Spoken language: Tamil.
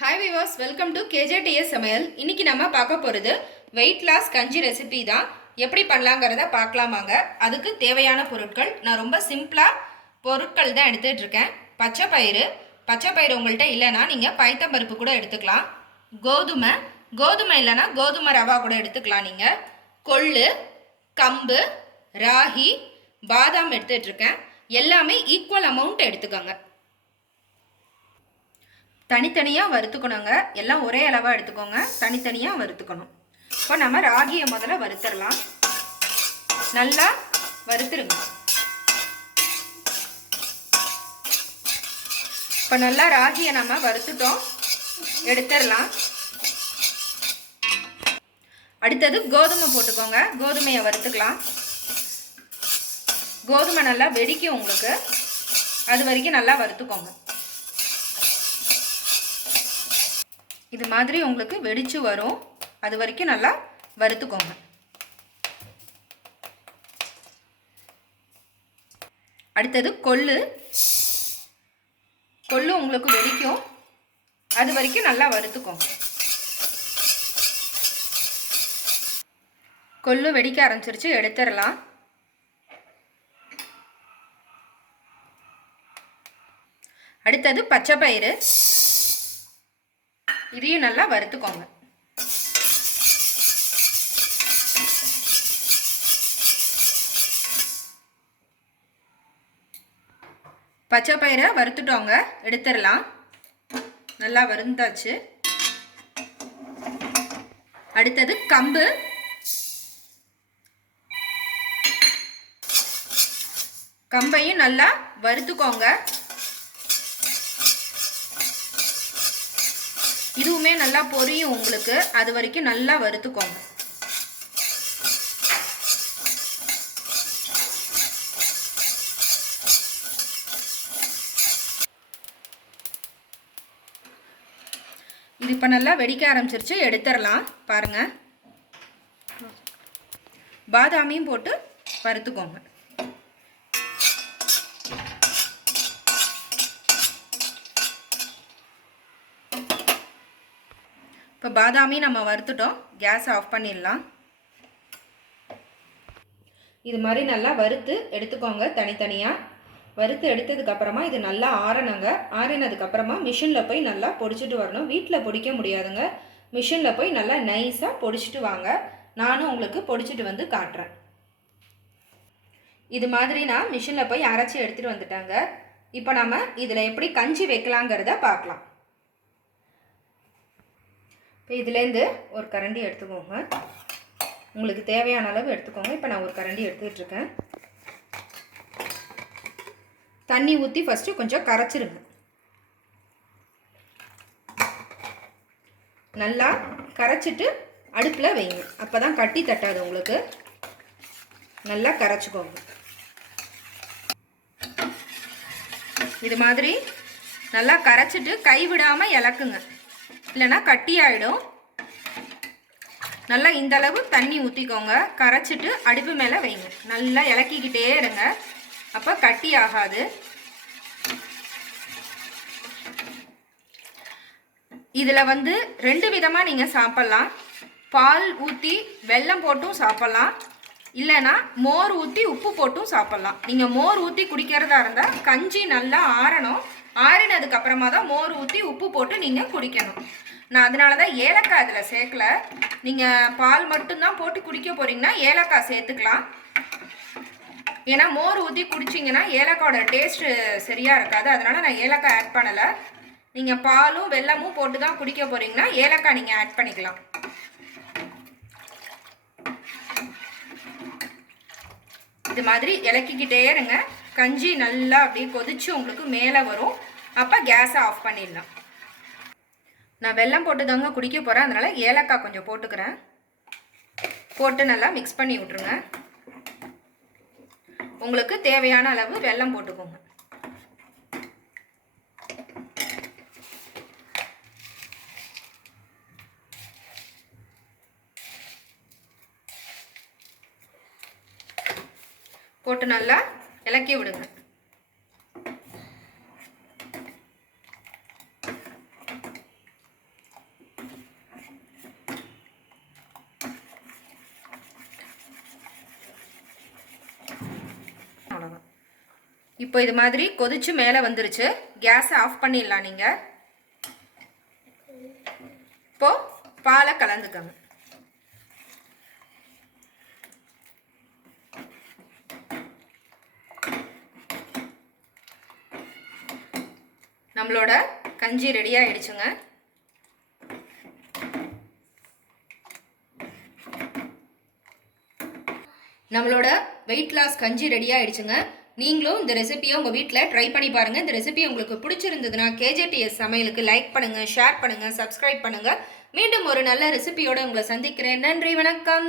ஹாய் வியூவர்ஸ், வெல்கம் டு கேஜேடிஎஸ் சமையல். இன்னைக்கு நம்ம பார்க்க போகிறது வெயிட் லாஸ் கஞ்சி ரெசிபி தான். எப்படி பண்ணலாங்கிறத பார்க்கலாமாங்க. அதுக்கு தேவையான பொருட்கள் நான் ரொம்ப சிம்பிளாக பொருட்கள் தான் எடுத்துகிட்டு இருக்கேன். பச்சை பயிறு உங்கள்கிட்ட இல்லைன்னா நீங்கள் பைத்தம்பருப்பு கூட எடுத்துக்கலாம். கோதுமை இல்லைன்னா கோதுமை ரவா கூட எடுத்துக்கலாம். நீங்கள் கொள்ளு, கம்பு, ராகி, பாதாம் எடுத்துகிட்டு இருக்கேன். எல்லாமே ஈக்குவல் அமௌண்ட் எடுத்துக்கோங்க. தனித்தனியாக வறுத்துக்கணுங்க. எல்லாம் ஒரே அளவாக எடுத்துக்கோங்க. தனித்தனியாக வறுத்துக்கணும். இப்போ நம்ம ராகியை முதல்ல வறுத்துடலாம். நல்லா வறுத்துருங்க. இப்போ நல்லா ராகியை நம்ம வறுத்துட்டோம், எடுத்துடலாம். அடுத்தது கோதுமை போட்டுக்கோங்க. கோதுமையை வறுத்துக்கலாம். கோதுமை நல்லா வெடிக்கும் உங்களுக்கு, அது வரைக்கும் நல்லா வறுத்துக்கோங்க. இது மாதிரி உங்களுக்கு வெடிச்சு வரும், அது வரைக்கும் நல்லா வறுத்துக்கோங்க. அடுத்தது கொள்ளு உங்களுக்கு வெடிக்கும், அது வரைக்கும் நல்லா வறுத்துக்கோங்க. கொள்ளு வெடிக்க ஆரம்பிச்சிருச்சு, எடுத்துடலாம். அடுத்தது பச்சை பயிறு, இதையும் நல்லா வறுத்துக்கோங்க. பச்சை பயிரை வறுத்துட்டோங்க, எடுத்துடலாம். நல்லா வறுந்தாச்சு. அடுத்தது கம்பையும் நல்லா வறுத்துக்கோங்க. இதுவுமே நல்லா பொரியும் உங்களுக்கு, அது வரைக்கும் நல்லா வறுத்துக்கோங்க. இது இப்போ நல்லா வெடிக்க ஆரம்பிச்சிருச்சு, எடுத்துடலாம். பாருங்க, பாதாமியும் போட்டு வறுத்துக்கோங்க. இப்போ பாதாமி நம்ம வறுத்துட்டோம், கேஸ் ஆஃப் பண்ணிடலாம். இது மாதிரி நல்லா வறுத்து எடுத்துக்கோங்க. தனித்தனியாக வறுத்து எடுத்ததுக்கப்புறமா இது நல்லா ஆறணுங்க. ஆறினதுக்கப்புறமா மிஷினில் போய் நல்லா பொடிச்சிட்டு வரணும். வீட்டில் பொடிக்க முடியாதுங்க, மிஷினில் போய் நல்லா நைஸாக பொடிச்சிட்டு வாங்க. நானும் உங்களுக்கு பொடிச்சிட்டு வந்து காட்டுறேன். இது மாதிரி நான் மிஷினில் போய் அரைச்சி எடுத்துகிட்டு வந்துட்டேங்க. இப்போ நம்ம இதில் எப்படி கஞ்சி வைக்கலாங்கிறத பார்க்கலாம். இப்போ இதுலேருந்து ஒரு கரண்டி எடுத்துக்கோங்க. உங்களுக்கு தேவையான அளவு எடுத்துக்கோங்க. இப்போ நான் ஒரு கரண்டி எடுத்துக்கிட்டு இருக்கேன். தண்ணி ஊற்றி ஃபஸ்ட்டு கொஞ்சம் கரைச்சிருங்க. நல்லா கரைச்சிட்டு அடுப்பில் வைங்க, அப்போ தான் கட்டி தட்டாது உங்களுக்கு. நல்லா கரைச்சிக்கோங்க. இது மாதிரி நல்லா கரைச்சிட்டு கைவிடாமல் இலக்குங்க, இல்லைன்னா கட்டி ஆகிடும். நல்லா இந்தளவு தண்ணி ஊற்றிக்கோங்க. கரைச்சிட்டு அடுப்பு மேலே வைங்க. நல்லா இலக்கிக்கிட்டே இருங்க, அப்போ கட்டி ஆகாது. இதில் வந்து 2 விதமாக நீங்கள் சாப்பிட்லாம். பால் ஊற்றி வெல்லம் போட்டும் சாப்பிட்லாம், இல்லைன்னா மோர் ஊற்றி உப்பு போட்டும் சாப்பிட்லாம். நீங்கள் மோர் ஊற்றி குடிக்கிறதா இருந்தால் கஞ்சி நல்லா ஆறணும். ஆறினதுக்கப்புறமா தான் மோர் ஊற்றி உப்பு போட்டு நீங்கள் குடிக்கணும். நான் அதனால தான் ஏலக்காய் அதில் சேர்க்கல. நீங்கள் பால் மட்டும்தான் போட்டு குடிக்க போகிறீங்கன்னா ஏலக்காய் சேர்த்துக்கலாம். ஏன்னா மோர் ஊற்றி குடிச்சிங்கன்னா ஏலக்காயோட டேஸ்ட்டு சரியாக இருக்காது, அதனால் நான் ஏலக்காய் ஆட் பண்ணலை. நீங்கள் பாலும் வெல்லமும் போட்டு தான் குடிக்க போகிறீங்கன்னா ஏலக்காய் நீங்கள் ஆட் பண்ணிக்கலாம். இது மாதிரி இலக்கிக்கிட்டே இருங்க. கஞ்சி நல்லா அப்படியே கொதிச்சு உங்களுக்கு மேலே வரும், அப்போ கேஸை ஆஃப் பண்ணிடலாம். நான் வெல்லம் போட்டு தாங்க குடிக்க போகிறேன், அதனால் ஏலக்காய் கொஞ்சம் போட்டுக்கிறேன். போட்டு நல்லா மிக்ஸ் பண்ணி விட்ருங்க. உங்களுக்கு தேவையான அளவு வெல்லம் போட்டுக்கோங்க. போட்டு நல்லா இலக்கி விடுங்க. இப்போ இது மாதிரி கொதிச்சு மேலே வந்துருச்சு. கேஸை ஆஃப் பண்ணிடலாம். நீங்கள் இப்போ பாலை கலந்துக்கங்க. நம்மளோட கஞ்சி ரெடி ஆயிடுச்சுங்க. நம்மளோட வெயிட் லாஸ் கஞ்சி ரெடி ஆயிடுச்சுங்க. நீங்களும் இந்த ரெசிபியை உங்கள் வீட்டில் ட்ரை பண்ணி பாருங்கள். இந்த ரெசிபி உங்களுக்கு பிடிச்சிருந்ததுன்னா கேஜேடிஎஸ் சமையலுக்கு லைக் பண்ணுங்கள், ஷேர் பண்ணுங்கள், சப்ஸ்கிரைப் பண்ணுங்கள். மீண்டும் ஒரு நல்ல ரெசிபியோடு உங்களை சந்திக்கிறேன். நன்றி, வணக்கம்.